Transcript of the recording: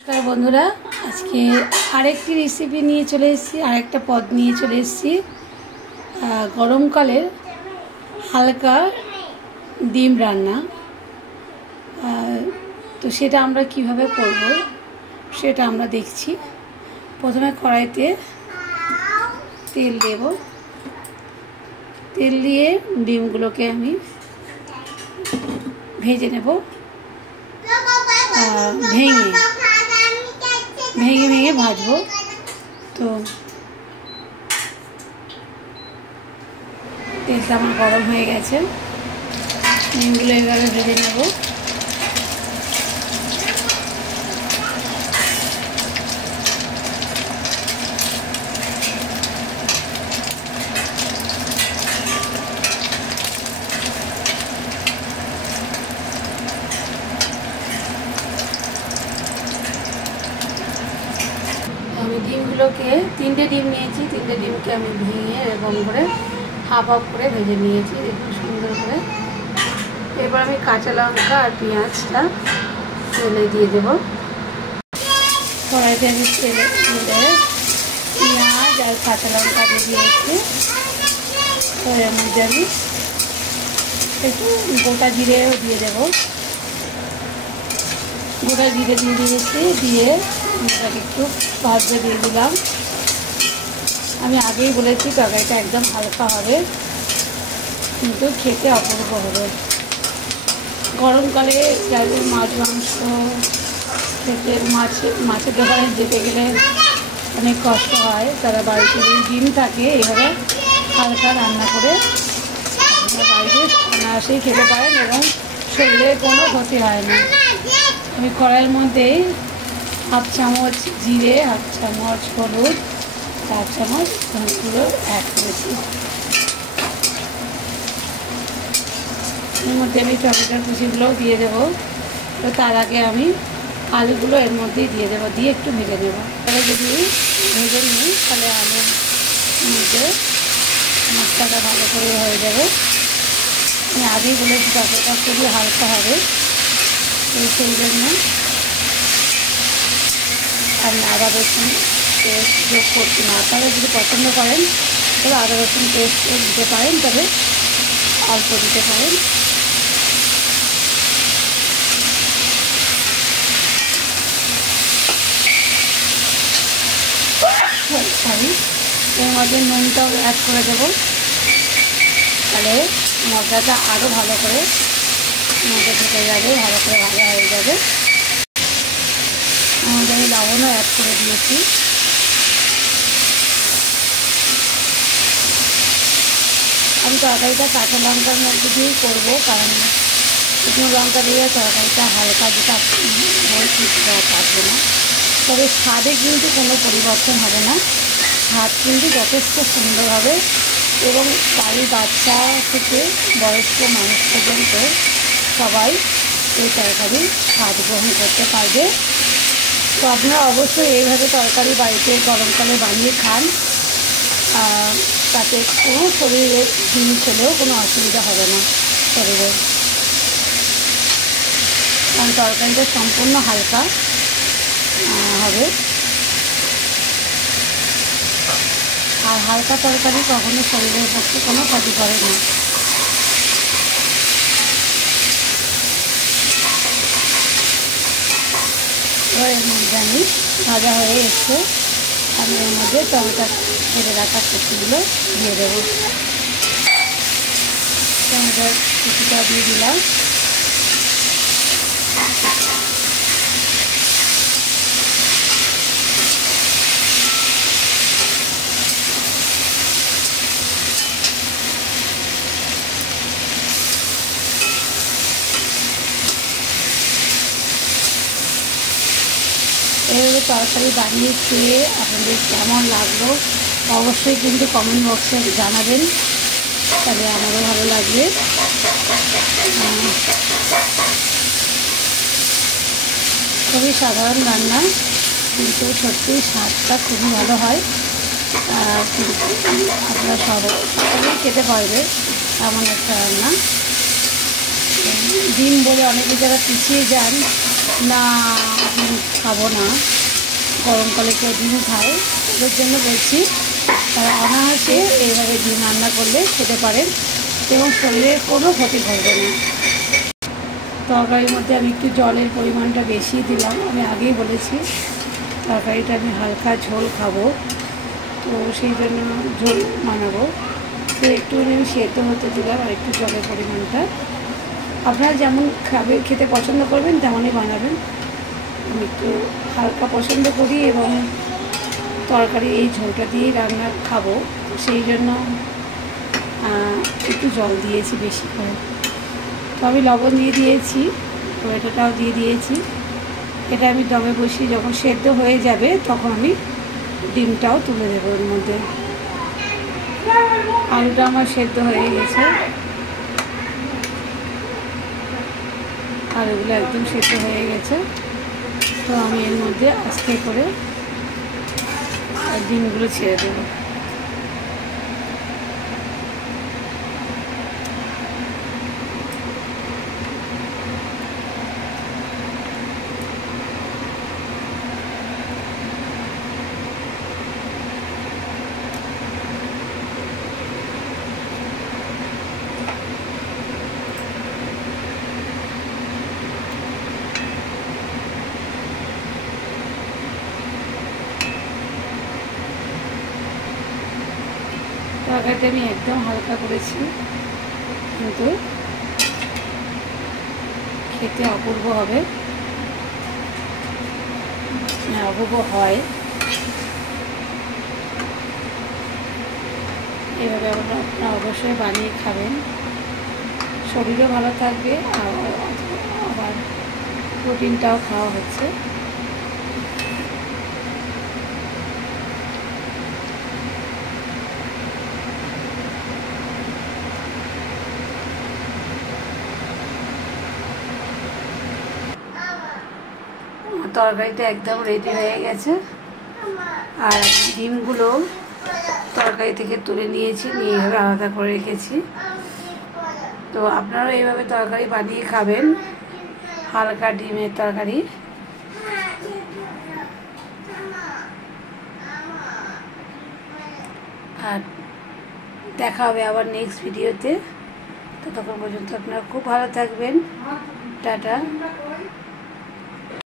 नमस्कार बंधुरा आज के आरेकटी रेसिपि निये चले एसेछि आरेकटा पद निये चले एसेछि गरम काले हालका डिम रान्ना तो सेटा आमरा किभाबे करब सेटा आमरा देखछि। प्रथमे कड़ाईते तेल देब, तेल दिए डिमगुलोके आमि भेजे नेब भेंगे भेंगे भाजबो। तो तेलटा आमार गरम हो गेছে, ডিমগুলো এভাবে ভেজে নেব। ডিমগুলোকে তিনটে ডিম নিয়েছি, তিনটে ডিমকে আমি ভেঙে এরকম করে হাফ হাফ করে ভেজে নিয়েছি দেখুন সুন্দর করে। এবার আমি কাঁচা লঙ্কা আর পেঁয়াজটা তেলে দিয়ে দেব। কড়াইতে আমি তেলে পেঁয়াজ আর কাঁচা লঙ্কা দিয়ে দিয়েছি। তো এর মধ্যে আমি একটু গোটা জিরেও দিয়ে দেব, গোটা জিরে দিয়ে দিয়েছি। দিয়ে এটাকে একটু ভাজতে দিয়ে দিলাম। আমি আগেই বলেছি তরকারিটা একদম হালকা হবে কিন্তু খেতে অপূর্ব হবে। গরমকালে যাদের মাছ মাংস খেতে মাছের দোকানে যেতে গেলে অনেক কষ্ট হয়, তারা বাড়িতে যদি ডিম থাকে এইভাবে হালকা রান্না করে আপনারা বাড়িতে অনায়াসেই খেতে পারেন এবং শরীরে কোনো ক্ষতি হয় না। আমি কড়াইয়ের মধ্যেই হাফ চামচ জিরে, হাফ চামচ হলুদ, হাফ চামচ ধনেগুলো অ্যাড করেছি। এর মধ্যে আমি টমেটোর কুচিগুলোও দিয়ে দেবো। তো তার আগে আমি আলুগুলো এর মধ্যেই দিয়ে দেবো, দিয়ে একটু ভেজে নেবো। তাহলে যদি ভেজে নিই তাহলে আলুর মধ্যে মশলাটা ভালো করে হয়ে যাবে। আমি আগেই বলেছি তরকারিটা খুবই হালকা হবে, তো সেই জন্য আমি আদা রসুন পেস্ট যোগ করছি না। আপনারা যদি পছন্দ করেন তবে আদা রসুন পেস্ট দিতে পারেন, তবে অল্প দিতে পারেন। এর মধ্যে নুনটাও অ্যাড করে দেবো, তাহলে মশলাটা আরও ভালো করে মধ্যে ঢুকে যাবে, ভালো করে ভাজা হয়ে যাবে। আমাদের আমি লবণও অ্যাড করে দিয়েছি। আমি তরকারিটা কাঁচা লঙ্কার মধ্যে দিয়েই করবো, কারণ শুকনো লঙ্কা দিয়ে তরকারিটা হালকা যেটা বলছি সেটা থাকবে না। তবে স্বাদে কিন্তু কোনো পরিবর্তন হবে না, স্বাদ কিন্তু যথেষ্ট সুন্দর হবে এবং বাড়ির বাচ্চা থেকে বয়স্ক মানুষ পর্যন্ত সবাই এই তরকারি স্বাদ গ্রহণ করতে পারবে। তো আপনারা অবশ্যই এইভাবে তরকারি বাড়িতে গরমকালে বানিয়ে খান, তাতে কোনো শরীরের জিনিস হলেও কোনো অসুবিধা হবে না শরীরের, কারণ তরকারিটা সম্পূর্ণ হালকা হবে। আর হালকা তরকারি কখনো শরীরের পক্ষে কোনো ক্ষতি করে না। এর মধ্যে আমি ভাজা হয়ে এসছে, আমি এর মধ্যে টমেটো কেটে রাখা কুচিগুলো দিয়ে দেবো। টমেটোর কুচিটা দিয়ে দিলাম। এইভাবে তরকারি বানিয়ে খেয়ে আপনাদের কেমন লাগলো অবশ্যই কিন্তু কমেন্ট বক্সে জানাবেন, তাহলে আমারও ভালো লাগবে। খুবই সাধারণ রান্না কিন্তু সত্যিই স্বাদটা খুবই ভালো হয়। কিন্তু আপনারা সকলেই খেতে পারবে এমন একটা রান্না। ডিম বলে অনেকে যারা পিছিয়ে যান না ডিম খাবো না, গরমকালে কেউ ডিম খায়, ওদের জন্য বলছি তারা অনায়াসে এইভাবে ডিম রান্না করলে খেতে পারেন এবং শরীরের কোনো ক্ষতি করবে না। তরকারির মধ্যে আমি একটু জলের পরিমাণটা বেশি দিলাম, আমি আগেই বলেছি তরকারিটা আমি হালকা ঝোল খাবো, তো সেই জন্য ঝোল বানাবো, তো একটু আমি সেদ্ধ হতে দিলাম আর একটু জলের পরিমাণটা আপনারা যেমন খেতে পছন্দ করবেন তেমনই বানাবেন। আমি একটু হালকা পছন্দ করি এবং তরকারি এই ঝোলটা দিয়েই রান্না খাবো, সেই জন্য একটু জল দিয়েছি বেশি করে। তো আমি লবণ দিয়ে দিয়েছি, টমেটোটাও দিয়ে দিয়েছি। এটা আমি দমে বসিয়ে যখন সেদ্ধ হয়ে যাবে তখন আমি ডিমটাও তুলে দেবো এর মধ্যে। আলুটা আমার সেদ্ধ হয়ে গেছে, আলুগুলো একদম সেদ্ধ হয়ে গেছে, তো আমি এর মধ্যে আস্তে করে ডিমগুলো ছেড়ে দেবো। তরকারিটা আমি একদম হালকা করেছি, কিন্তু খেতে অপূর্ব হবে, অপূর্ব হয়। এভাবে আপনারা অবশ্যই বানিয়ে খাবেন, শরীরও ভালো থাকবে আবার প্রোটিনটাও খাওয়া হচ্ছে। তরকারিটা একদম রেডি হয়ে গেছে, আর ডিমগুলো তরকারি থেকে তুলে নিয়েছি, নিয়ে এভাবে আলাদা করে রেখেছি। তো আপনারা এইভাবে তরকারি বানিয়ে খাবেন, হালকা ডিমের তরকারি। আর দেখা হবে আবার নেক্সট ভিডিওতে, ততক্ষণ পর্যন্ত আপনারা খুব ভালো থাকবেন। টাটা।